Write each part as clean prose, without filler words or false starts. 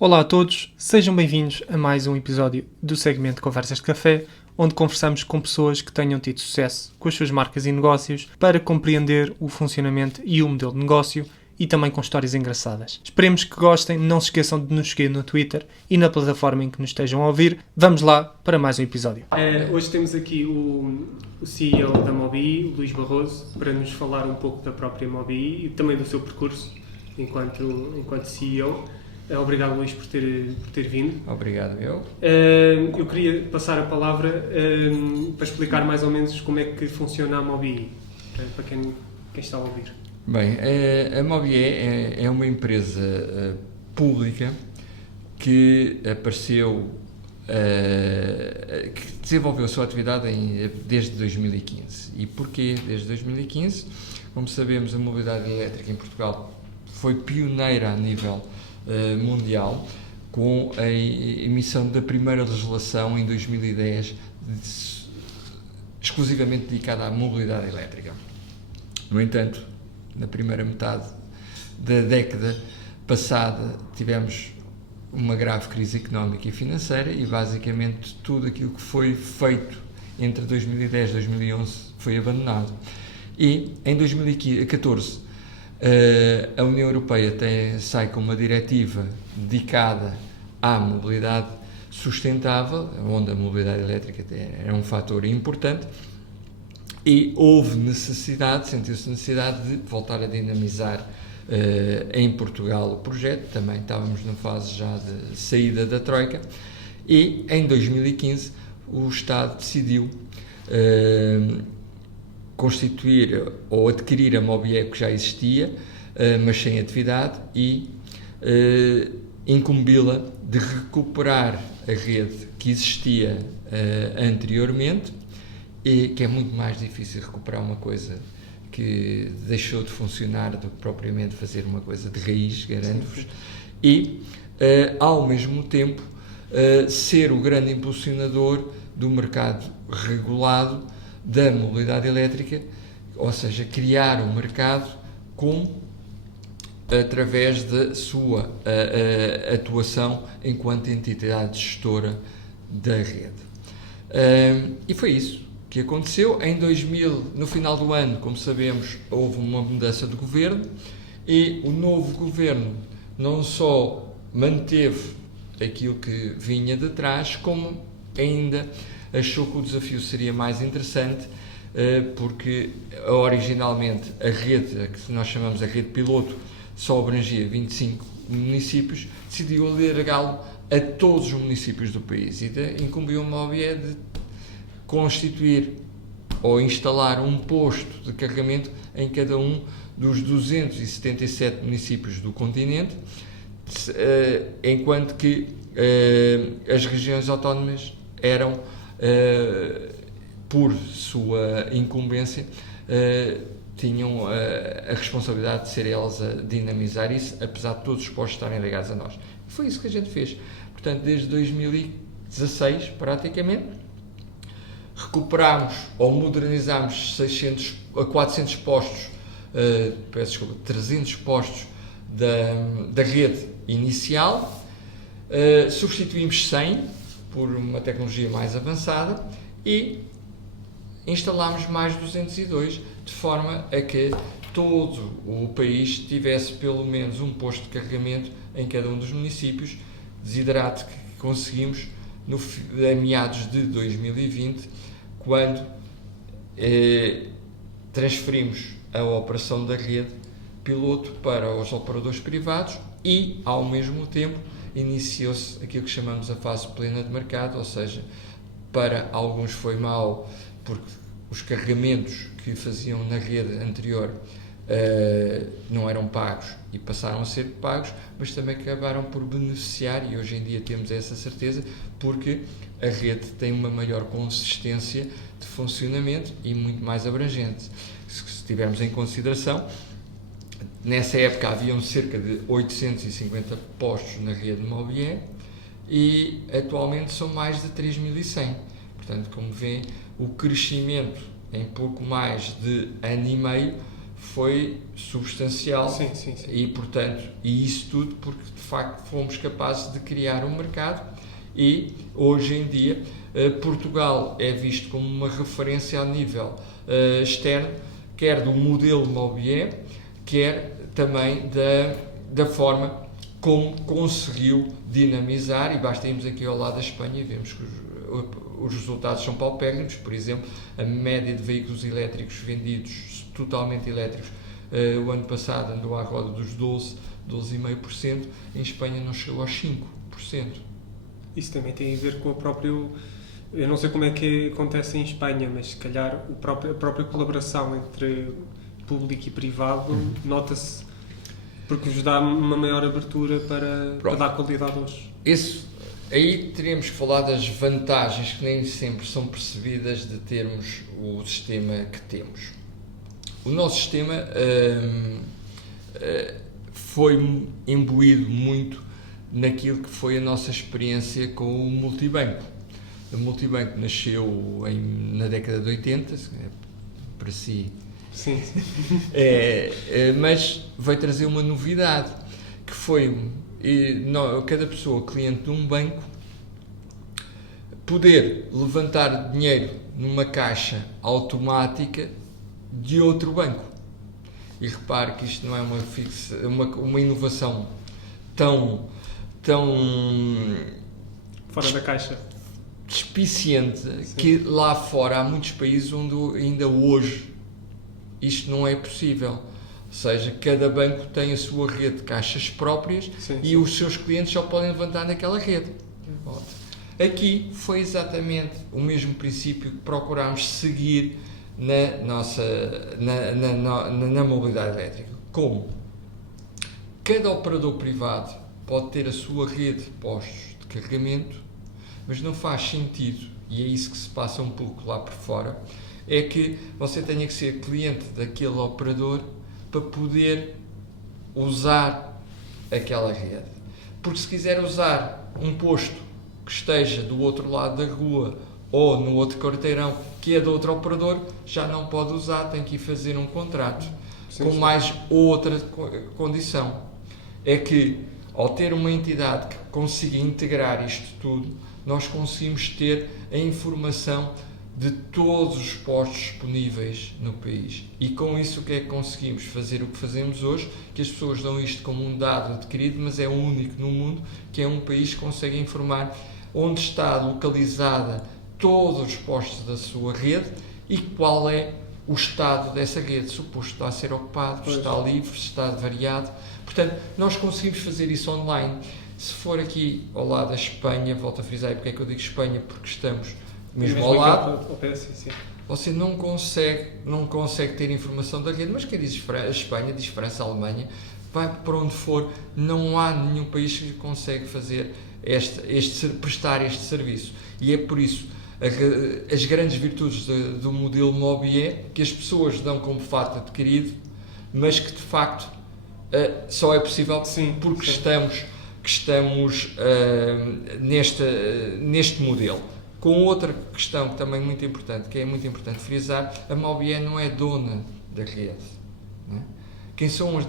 Olá a todos, sejam bem-vindos a mais um episódio do segmento Conversas de Café, onde conversamos com pessoas que tenham tido sucesso com as suas marcas e negócios para compreender o funcionamento e o modelo de negócio e também com histórias engraçadas. Esperemos que gostem, não se esqueçam de nos seguir no Twitter e na plataforma em que nos estejam a ouvir. Vamos lá para mais um episódio. Hoje temos aqui o CEO da Mobii, o Luís Barroso, para nos falar um pouco da própria Mobii e também do seu percurso enquanto CEO. Obrigado, Luís, por ter vindo. Obrigado, eu. Eu queria passar a palavra para explicar mais ou menos como é que funciona a Mobii, para quem está a ouvir. Bem, a Mobii é uma empresa pública que apareceu, que desenvolveu a sua atividade desde 2015. E porquê desde 2015? Como sabemos, a mobilidade elétrica em Portugal foi pioneira a nível mundial, com a emissão da primeira legislação em 2010 exclusivamente dedicada à mobilidade elétrica. No entanto, na primeira metade da década passada tivemos uma grave crise económica e financeira e basicamente tudo aquilo que foi feito entre 2010 e 2011 foi abandonado. E em 2014 a União Europeia sai com uma diretiva dedicada à mobilidade sustentável, onde a mobilidade elétrica era um fator importante, e sentiu-se necessidade de voltar a dinamizar em Portugal o projeto. Também estávamos na fase já de saída da Troika, e em 2015 o Estado decidiu constituir ou adquirir a Mobii, que já existia, mas sem atividade, e incumbi-la de recuperar a rede que existia anteriormente, e que é muito mais difícil recuperar uma coisa que deixou de funcionar do que propriamente fazer uma coisa de raiz, garanto-vos, e ao mesmo tempo ser o grande impulsionador do mercado regulado da mobilidade elétrica, ou seja, criar um mercado através da sua atuação enquanto entidade gestora da rede. E foi isso que aconteceu. No final do ano, como sabemos, houve uma mudança de governo, e o novo governo não só manteve aquilo que vinha de trás, como ainda achou que o desafio seria mais interessante, porque originalmente a rede, que nós chamamos a rede piloto, só abrangia 25 municípios, decidiu alargá-lo a todos os municípios do país, e incumbiu a Mobii de constituir ou instalar um posto de carregamento em cada um dos 277 municípios do continente, enquanto que as regiões autónomas eram, por sua incumbência, tinham a responsabilidade de ser elas a dinamizar isso, apesar de todos os postos estarem ligados a nós. E foi isso que a gente fez. Portanto, desde 2016, praticamente, recuperámos ou modernizámos 400 postos, 300 postos da rede inicial, substituímos 100 por uma tecnologia mais avançada e instalámos mais 202, de forma a que todo o país tivesse pelo menos um posto de carregamento em cada um dos municípios, desidrato que conseguimos a meados de 2020, quando transferimos a operação da rede piloto para os operadores privados, e ao mesmo tempo iniciou-se aquilo que chamamos a fase plena de mercado, ou seja, para alguns foi mal porque os carregamentos que faziam na rede anterior não eram pagos e passaram a ser pagos, mas também acabaram por beneficiar, e hoje em dia temos essa certeza, porque a rede tem uma maior consistência de funcionamento e muito mais abrangente. Se tivermos em consideração, nessa época haviam cerca de 850 postos na rede Mobii e atualmente são mais de 3.100. Portanto, como vêem, o crescimento em pouco mais de ano e meio foi substancial. Sim. E, portanto, e isso tudo porque, de facto, fomos capazes de criar um mercado e, hoje em dia, Portugal é visto como uma referência a nível externo, quer do modelo Mobié, quer também da forma como conseguiu dinamizar, e basta irmos aqui ao lado da Espanha e vemos que os resultados são paupérrimos. Por exemplo, a média de veículos elétricos vendidos, totalmente elétricos, o ano passado andou à roda dos 12,5%, em Espanha não chegou aos 5%. Isso também tem a ver com a própria... Eu não sei como é que acontece em Espanha, mas se calhar a própria colaboração entre público e privado nota-se, porque vos dá uma maior abertura para dar qualidade aos... Aí teríamos que falar das vantagens que nem sempre são percebidas de termos o sistema que temos. O nosso sistema foi imbuído muito naquilo que foi a nossa experiência com o multibanco. O multibanco nasceu na década de 80, para si, Sim. mas veio trazer uma novidade, que foi cada pessoa, cliente de um banco, poder levantar dinheiro numa caixa automática de outro banco. E repare que isto não é uma inovação tão Fora da caixa. despiciente, que lá fora há muitos países onde ainda hoje isto não é possível. Ou seja, cada banco tem a sua rede de caixas próprias e os seus clientes só podem levantar naquela rede. Aqui foi exatamente o mesmo princípio que procurámos seguir na mobilidade elétrica. Como? Cada operador privado pode ter a sua rede de postos de carregamento, mas não faz sentido, e é isso que se passa um pouco lá por fora, é que você tenha que ser cliente daquele operador para poder usar aquela rede. Porque se quiser usar um posto que esteja do outro lado da rua ou no outro quarteirão que é de outro operador, já não pode usar, tem que ir fazer um contrato. Mais outra condição, é que ao ter uma entidade que consiga integrar isto tudo, nós conseguimos ter a informação de todos os postos disponíveis no país. E com isso o que é que conseguimos? Fazer o que fazemos hoje, que as pessoas dão isto como um dado adquirido, mas é o único no mundo, que é um país que consegue informar onde está localizada todos os postos da sua rede e qual é o estado dessa rede, se o posto está a ser ocupado, se está livre, se está variado. Portanto, nós conseguimos fazer isso online. Se for aqui ao lado da Espanha, volto a frisar, porque é que eu digo Espanha? Porque estamos mesmo ao lado, você não consegue ter informação da rede, mas quem diz Espanha, diz França, Alemanha, vai para onde for, não há nenhum país que consegue fazer prestar este serviço. E é por isso as grandes virtudes do modelo Mobié, que as pessoas dão como fato adquirido, mas que de facto só é possível porque estamos neste modelo. Com outra questão que também é muito importante, que é muito importante frisar, a Mobié não é dona da rede. Não é? Quem são os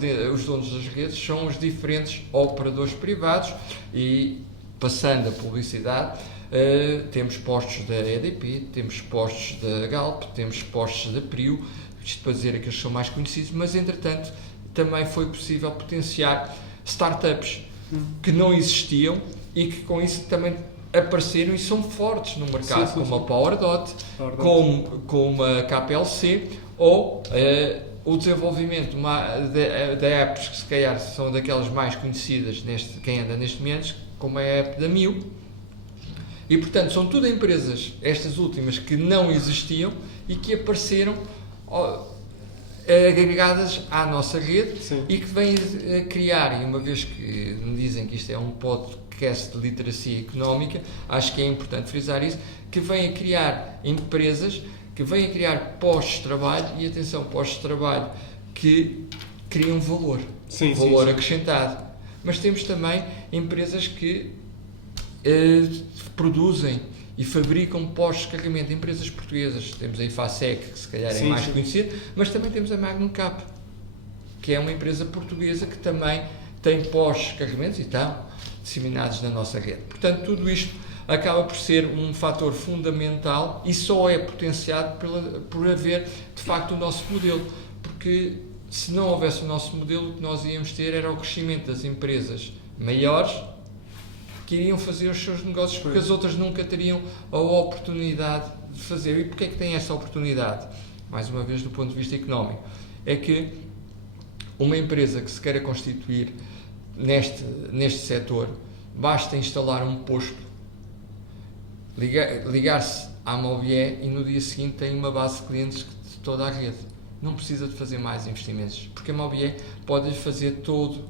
donos das redes são os diferentes operadores privados e, passando a publicidade, temos postos da EDP, temos postos da Galp, temos postos da Prio, isto para dizer aqueles que são mais conhecidos, mas entretanto também foi possível potenciar startups que não existiam e que com isso também apareceram e são fortes no mercado, como a PowerDot, como a KPLC, ou o desenvolvimento de apps que se calhar são daquelas mais conhecidas, quem anda neste momento, como a app da Mil. E portanto são tudo empresas, estas últimas, que não existiam e que apareceram agregadas à nossa rede e que vêm a criar, e uma vez que me dizem que isto é um podcast de literacia económica, acho que é importante frisar isso, que vêm a criar empresas, que vêm a criar postos de trabalho, e atenção, postos de trabalho que criam valor, acrescentado. Mas temos também empresas que produzem e fabricam postos de carregamento, empresas portuguesas. Temos a IFASEC, que se calhar é mais conhecida, mas também temos a Magnum Cap, que é uma empresa portuguesa que também tem pós-carregamentos e estão disseminados na nossa rede. Portanto, tudo isto acaba por ser um fator fundamental e só é potenciado por haver, de facto, o nosso modelo. Porque se não houvesse o nosso modelo, o que nós íamos ter era o crescimento das empresas maiores que iriam fazer os seus negócios, porque as outras nunca teriam a oportunidade de fazer. E porquê é que têm essa oportunidade? Mais uma vez, do ponto de vista económico. É que uma empresa que se queira constituir neste setor, basta instalar um posto, ligar-se à Mobié e no dia seguinte tem uma base de clientes de toda a rede. Não precisa de fazer mais investimentos, porque a Mobié pode fazer todo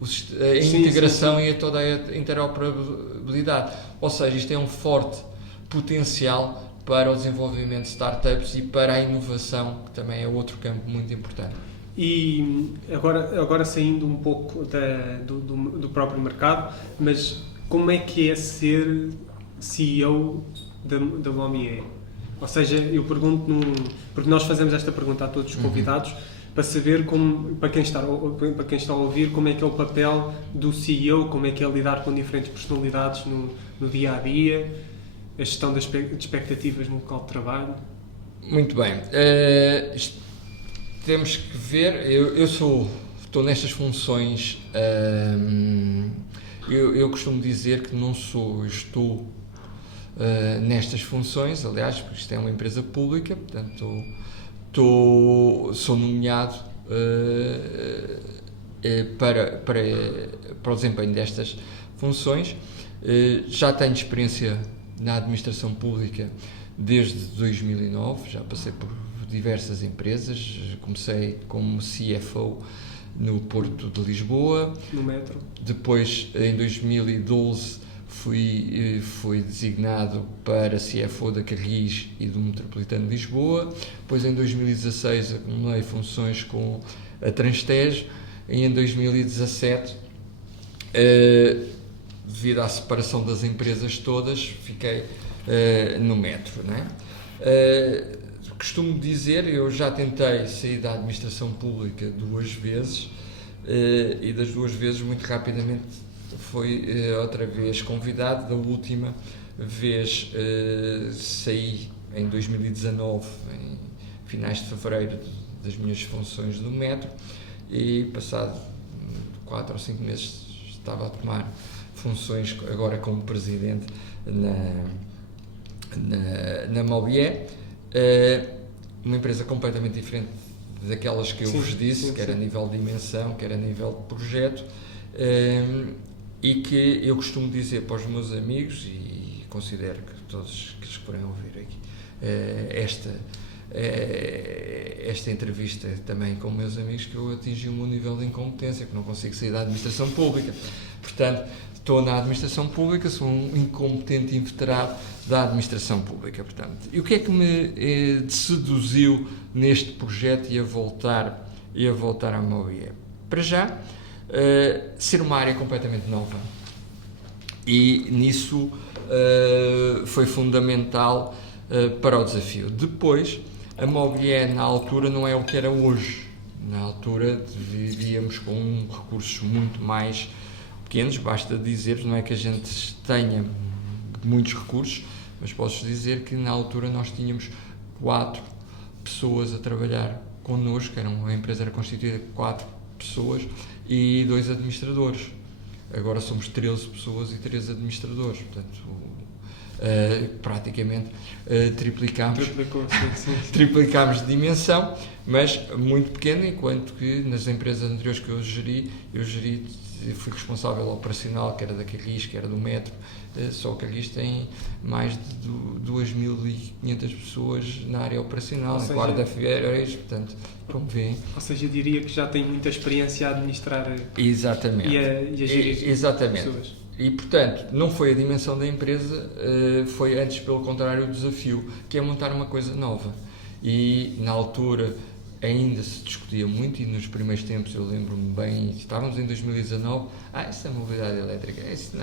a integração e toda a interoperabilidade. Ou seja, isto é um forte potencial para o desenvolvimento de startups e para a inovação, que também é outro campo muito importante. E agora saindo um pouco do próprio mercado, mas como é que é ser CEO da Mobié? Ou seja, eu pergunto, porque nós fazemos esta pergunta a todos os convidados, para saber, para quem está a ouvir, como é que é o papel do CEO, como é que é lidar com diferentes personalidades no dia-a-dia, a gestão de expectativas no local de trabalho. Muito bem. Temos que ver, estou nestas funções, eu costumo dizer que estou nestas funções, aliás, porque isto é uma empresa pública, portanto sou nomeado para o desempenho destas funções. Já tenho experiência na administração pública desde 2009, já passei por diversas empresas, comecei como CFO no Porto de Lisboa, no metro. Depois, em 2012, fui designado para CFO da Carris e do Metropolitano de Lisboa. Depois, em 2016, acumulei funções com a Transtejo e em 2017, devido à separação das empresas todas, fiquei no metro, não é? Costumo dizer, eu já tentei sair da administração pública 2 vezes e das 2 vezes muito rapidamente fui outra vez convidado. Da última vez saí em 2019, em finais de fevereiro, das minhas funções do metro e passado 4 ou 5 meses estava a tomar funções agora como presidente na Mobié. Uma empresa completamente diferente daquelas que eu vos disse, quer a nível de dimensão, quer a nível de projeto, e que eu costumo dizer para os meus amigos, e considero que todos que forem ouvir aqui esta entrevista também com meus amigos, que eu atingi o meu nível de incompetência, que não consigo sair da administração pública. Portanto, estou na administração pública, sou um incompetente inveterado da administração pública. Portanto, e o que é que me seduziu neste projeto e a voltar à Mobié? Para já, ser uma área completamente nova. E nisso foi fundamental para o desafio. Depois, a Mobié na altura não é o que era hoje. Na altura vivíamos com recursos muito mais pequenos, basta dizer, não é que a gente tenha muitos recursos, mas posso dizer que na altura nós tínhamos 4 pessoas a trabalhar connosco, a empresa era constituída de 4 pessoas e 2 administradores. Agora somos 13 pessoas e 3 administradores, portanto, praticamente triplicámos de dimensão, mas muito pequeno, enquanto que nas empresas anteriores que eu fui responsável operacional, que era da Carris, que era do metro. Só que a Carris tem mais de 2.500 pessoas na área operacional, em guarda-feiras, portanto, como vêem. Ou seja, eu diria que já tem muita experiência a administrar. Exatamente. E a gerir exatamente. pessoas. E, portanto, não foi a dimensão da empresa, foi antes, pelo contrário, o desafio, que é montar uma coisa nova. E, na altura, ainda se discutia muito, e nos primeiros tempos eu lembro-me bem, estávamos em 2019, essa mobilidade elétrica, isso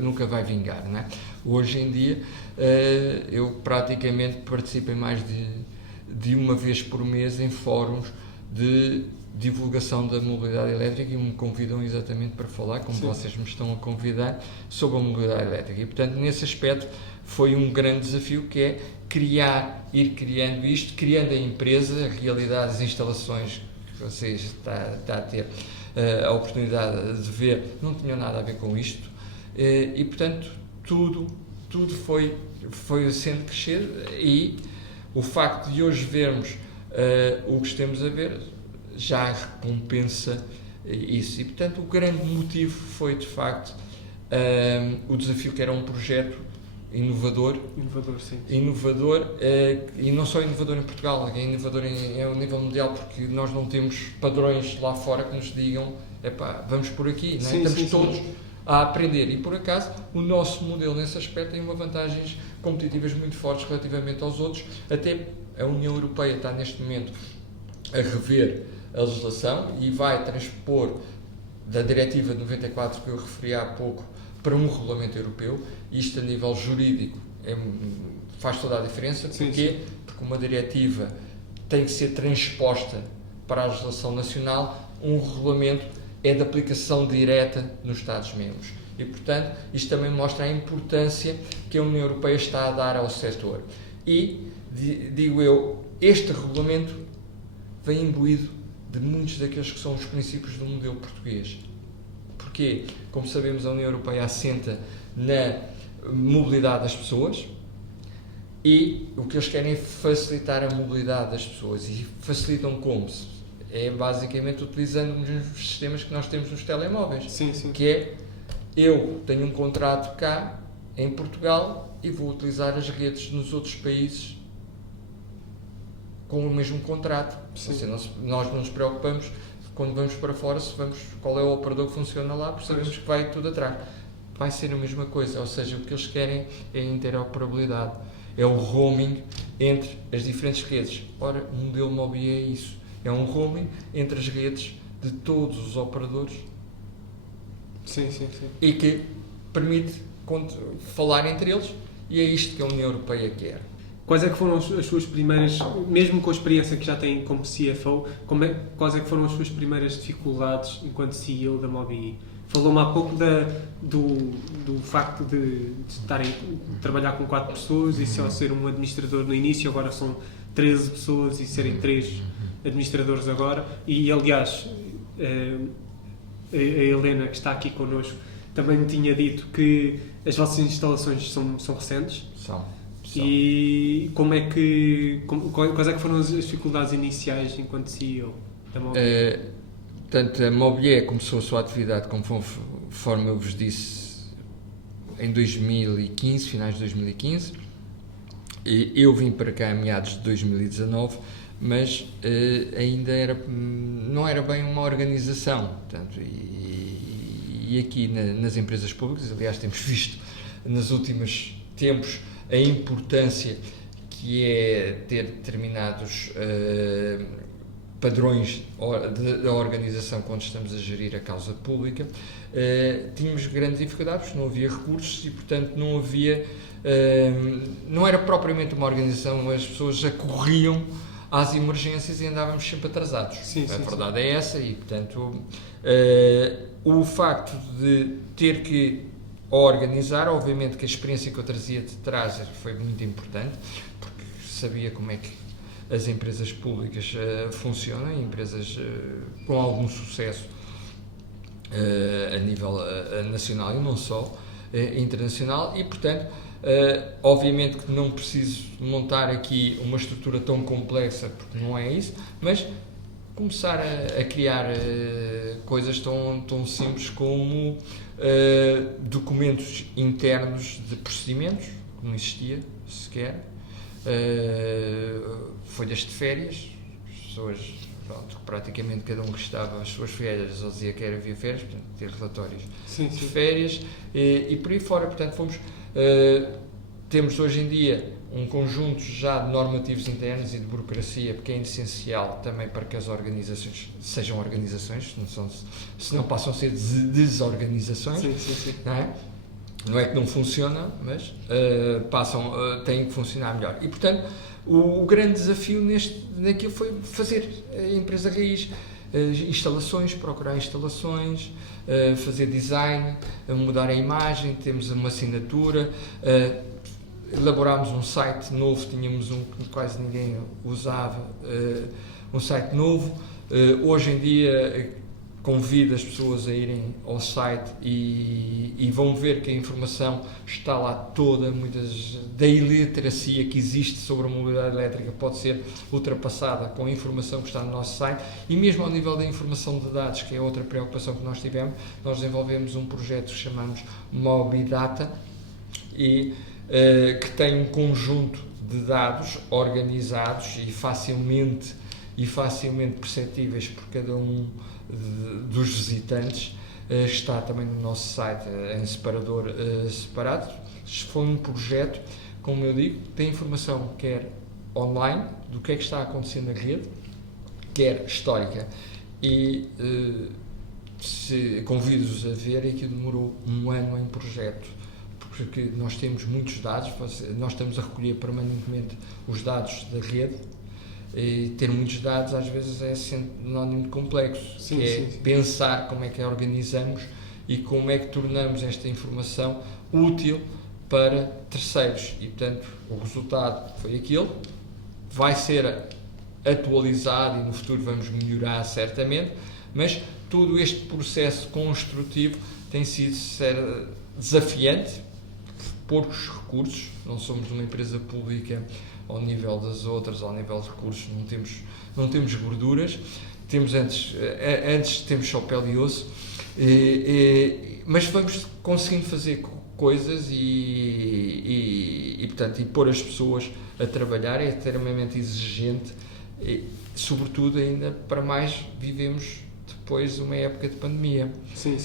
nunca vai vingar, não é? Hoje em dia eu praticamente participo em mais de uma vez por mês em fóruns de divulgação da mobilidade elétrica e me convidam exatamente para falar, como vocês me estão a convidar, sobre a mobilidade elétrica. E, portanto, nesse aspecto foi um grande desafio, que é ir criando isto, criando a empresa, a realidade, as instalações que vocês está a ter a oportunidade de ver, não tinham nada a ver com isto, e, portanto, tudo foi sendo crescer, e o facto de hoje vermos o que estamos a ver já recompensa isso. E, portanto, o grande motivo foi, de facto, o desafio, que era um projeto inovador, sim. Inovador, e não só inovador em Portugal, é inovador ao nível mundial, porque nós não temos padrões lá fora que nos digam, vamos por aqui, não é? Estamos todos a aprender, e por acaso o nosso modelo nesse aspecto tem vantagens competitivas muito fortes relativamente aos outros. Até a União Europeia está neste momento a rever a legislação e vai transpor da diretiva de 94 que eu referi há pouco para um regulamento europeu. Isto, a nível jurídico, faz toda a diferença. Porquê? Porque uma diretiva tem que ser transposta para a legislação nacional, um regulamento é de aplicação direta nos Estados-membros. E, portanto, isto também mostra a importância que a União Europeia está a dar ao setor. E, digo eu, este regulamento vem imbuído de muitos daqueles que são os princípios do modelo português. Porquê? Como sabemos, a União Europeia assenta na mobilidade das pessoas, e o que eles querem é facilitar a mobilidade das pessoas. E facilitam como? É basicamente utilizando os sistemas que nós temos nos telemóveis. Sim. Que é, eu tenho um contrato cá em Portugal e vou utilizar as redes nos outros países com o mesmo contrato. Seja, nós não nos preocupamos quando vamos para fora, qual é o operador que funciona lá, porque sabemos que vai tudo atrás. Vai ser a mesma coisa, ou seja, o que eles querem é a interoperabilidade, é o roaming entre as diferentes redes. Ora, o modelo Mobi é isso, é um roaming entre as redes de todos os operadores. Sim. E que permite falar entre eles, e é isto que a União Europeia quer. Quais é que foram as suas primeiras, mesmo com a experiência que já tem como CFO, quais é que foram as suas primeiras dificuldades enquanto CEO da Mobi? Falou-me há pouco do facto de trabalhar com 4 pessoas e só ser um administrador no início, agora são 13 pessoas e serem 3 administradores agora. E, aliás, a Helena, que está aqui connosco, também me tinha dito que as vossas instalações são recentes. São. E quais é que foram as dificuldades iniciais enquanto CEO da Mobi? Portanto, a Mobi começou a sua atividade, conforme eu vos disse, em 2015, finais de 2015. E eu vim para cá em meados de 2019, mas ainda não era bem uma organização. Portanto, e aqui nas empresas públicas, aliás, temos visto nos últimos tempos a importância que é ter determinados padrões da organização quando estamos a gerir a causa pública. Tínhamos grandes dificuldades, não havia recursos e, portanto, não era propriamente uma organização, as pessoas acorriam às emergências e andávamos sempre atrasados. A verdade é essa, e, portanto, o facto de ter que organizar, obviamente que a experiência que eu trazia de trás foi muito importante, porque sabia como é que as empresas públicas funcionam, empresas com algum sucesso a nível nacional e não só, internacional, e, portanto, obviamente que não preciso montar aqui uma estrutura tão complexa, porque não é isso, mas começar a criar coisas tão simples como documentos internos de procedimentos, que não existia sequer, folhas de férias, as pessoas, praticamente cada um registava as suas férias, ou dizia que havia férias, portanto, ter relatórios de férias, e por aí fora. Portanto, temos hoje em dia um conjunto já de normativos internos e de burocracia, porque é essencial também para que as organizações sejam organizações, se não passam a ser desorganizações. Não é que não funcionam, mas têm que funcionar melhor. E, portanto, O grande desafio naquilo foi fazer a empresa raiz, instalações, procurar instalações, fazer design, mudar a imagem, temos uma assinatura, elaborámos um site novo, tínhamos um que quase ninguém usava, um site novo. Hoje em dia convido as pessoas a irem ao site e vão ver que a informação está lá toda, muitas da iliteracia que existe sobre a mobilidade elétrica pode ser ultrapassada com a informação que está no nosso site, e mesmo ao nível da informação de dados, que é outra preocupação que nós tivemos, nós desenvolvemos um projeto que chamamos Mobidata, e que tem um conjunto de dados organizados e facilmente perceptíveis por cada um dos visitantes. Está também no nosso site em separador separado. Foi um projeto, como eu digo, tem informação quer online do que é que está a acontecer na rede, quer histórica, e convido-os a ver, e aquilo demorou um ano em projeto, porque nós temos muitos dados, nós estamos a recolher permanentemente os dados da rede, e ter muitos dados às vezes é sinónimo de complexo, sim. Pensar como é que a organizamos e como é que tornamos esta informação útil para terceiros, e portanto o resultado foi aquele, vai ser atualizado e no futuro vamos melhorar certamente, mas todo este processo construtivo tem sido desafiante, poucos recursos, não somos uma empresa pública ao nível das outras, ao nível de recursos, não temos gorduras, antes temos só pele e osso, mas vamos conseguindo fazer coisas e portanto, e pôr as pessoas a trabalhar é extremamente exigente, e, sobretudo ainda para mais vivemos depois uma época de pandemia. Sim.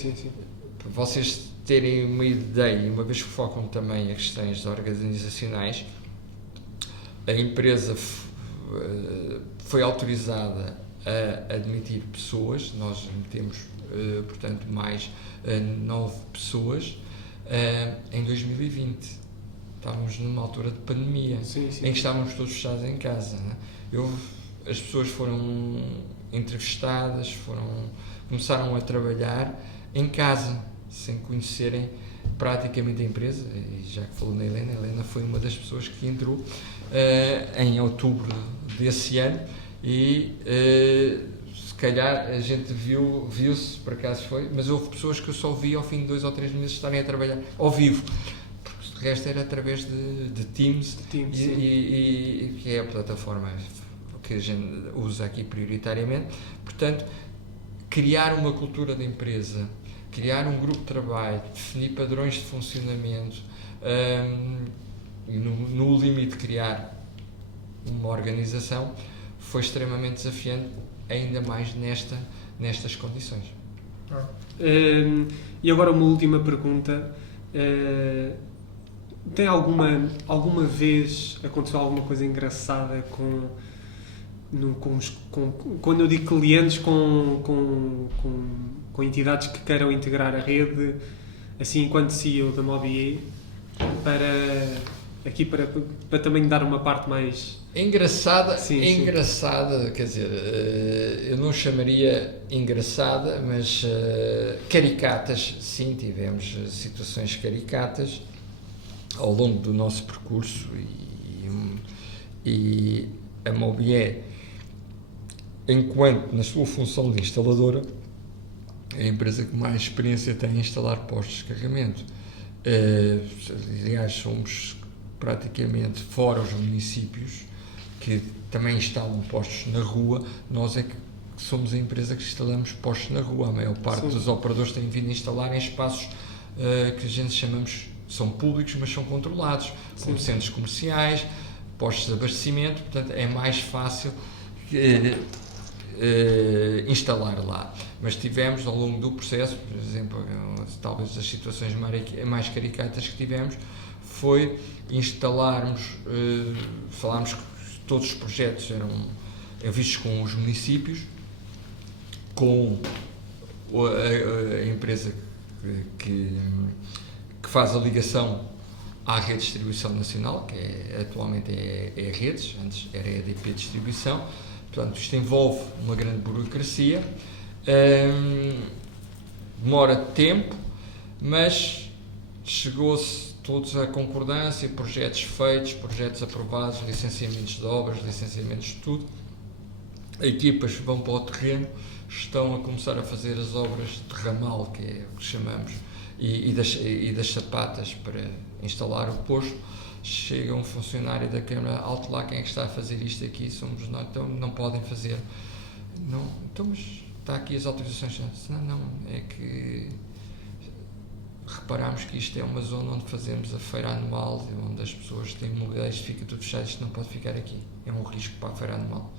Para vocês terem uma ideia, uma vez que focam também as questões organizacionais, a empresa foi autorizada a admitir pessoas, nós metemos, portanto, mais 9 pessoas em 2020. Estávamos numa altura de pandemia, sim. Em que estávamos todos fechados em casa, né? As pessoas foram entrevistadas, começaram a trabalhar em casa, sem conhecerem praticamente a empresa, e já que falou na Helena, a Helena foi uma das pessoas que entrou em outubro desse ano, e se calhar a gente viu-se, por acaso foi, mas houve pessoas que eu só vi ao fim de 2 ou 3 meses estarem a trabalhar ao vivo, porque o resto era através de Teams, e que é a plataforma que a gente usa aqui prioritariamente. Portanto, criar uma cultura de empresa, criar um grupo de trabalho, definir padrões de funcionamento, e no limite criar uma organização, foi extremamente desafiante, ainda mais nestas condições. E agora uma última pergunta. Tem alguma vez aconteceu alguma coisa engraçada quando eu digo clientes, com entidades que queiram integrar a rede, assim, enquanto CEO da Mobi, para também dar uma parte mais engraçada, quer dizer, eu não chamaria engraçada, mas caricatas, sim, tivemos situações caricatas ao longo do nosso percurso, e a Mobi, enquanto na sua função de instaladora, é a empresa que mais experiência tem em instalar postos de carregamento. Aliás, somos praticamente, fora os municípios que também instalam postos na rua, nós é que somos a empresa que instalamos postos na rua. A maior parte dos operadores têm vindo a instalar em espaços que a gente chamamos, são públicos, mas são controlados, como centros comerciais, postos de abastecimento, portanto é mais fácil instalar lá. Mas tivemos ao longo do processo, por exemplo, talvez as situações mais caricatas que tivemos, foi instalarmos, falámos que todos os projetos eram vistos com os municípios, com a empresa que faz a ligação à rede de distribuição nacional, que atualmente é redes, antes era EDP Distribuição. Portanto, isto envolve uma grande burocracia, demora tempo, mas chegou-se todos à concordância, projetos feitos, projetos aprovados, licenciamentos de obras, licenciamentos de tudo. Equipas vão para o terreno, estão a começar a fazer as obras de ramal, que é o que chamamos, e das sapatas para instalar o posto. Chega um funcionário da Câmara Alto lá, quem é que está a fazer isto aqui? Somos nós, então não podem fazer. Não, então, mas está aqui as autorizações. Não, é que reparámos que isto é uma zona onde fazemos a feira anual, onde as pessoas têm mobilidade, isto fica tudo fechado, isto não pode ficar aqui. É um risco para a feira anual.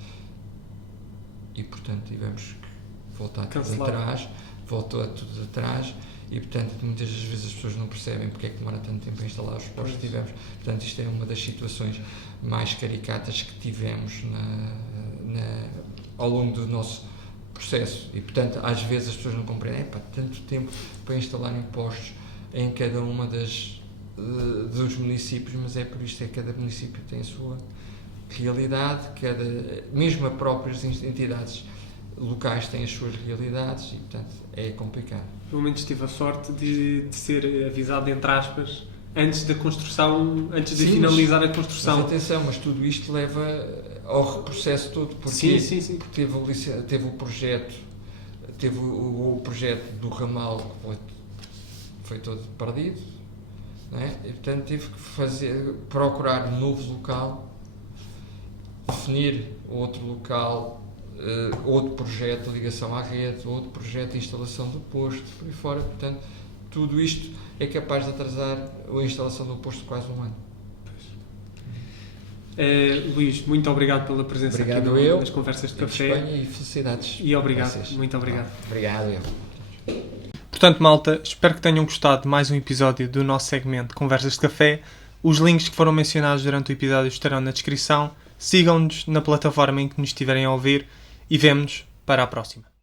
E, portanto, tivemos que voltar tudo atrás, voltou tudo atrás, e, portanto, muitas das vezes as pessoas não percebem porque é que demora tanto tempo a instalar os postos que tivemos. Portanto, isto é uma das situações mais caricatas que tivemos ao longo do nosso processo. E, portanto, às vezes as pessoas não compreendem, tanto tempo para instalarem postos em cada uma dos municípios, mas é por isto que cada município tem a sua realidade, mesmo as próprias entidades locais têm as suas realidades e, portanto, é complicado. Pelo menos tive a sorte de ser avisado, entre aspas, antes da construção, antes de finalizar a construção. Mas atenção, mas tudo isto leva ao processo todo, porque sim. teve o projeto, o projeto do ramal que foi todo perdido, não é? E, portanto, tive que procurar um novo local, definir outro local, outro projeto de ligação à rede, outro projeto de instalação do posto, por aí fora. Portanto, tudo isto é capaz de atrasar a instalação do posto quase um ano. Luís, muito obrigado pela presença aqui nas Conversas de Café. Espanha, e felicidades. E obrigado, muito obrigado. Obrigado, Portanto, malta, espero que tenham gostado de mais um episódio do nosso segmento de Conversas de Café. Os links que foram mencionados durante o episódio estarão na descrição. Sigam-nos na plataforma em que nos estiverem a ouvir e vemo-nos para a próxima.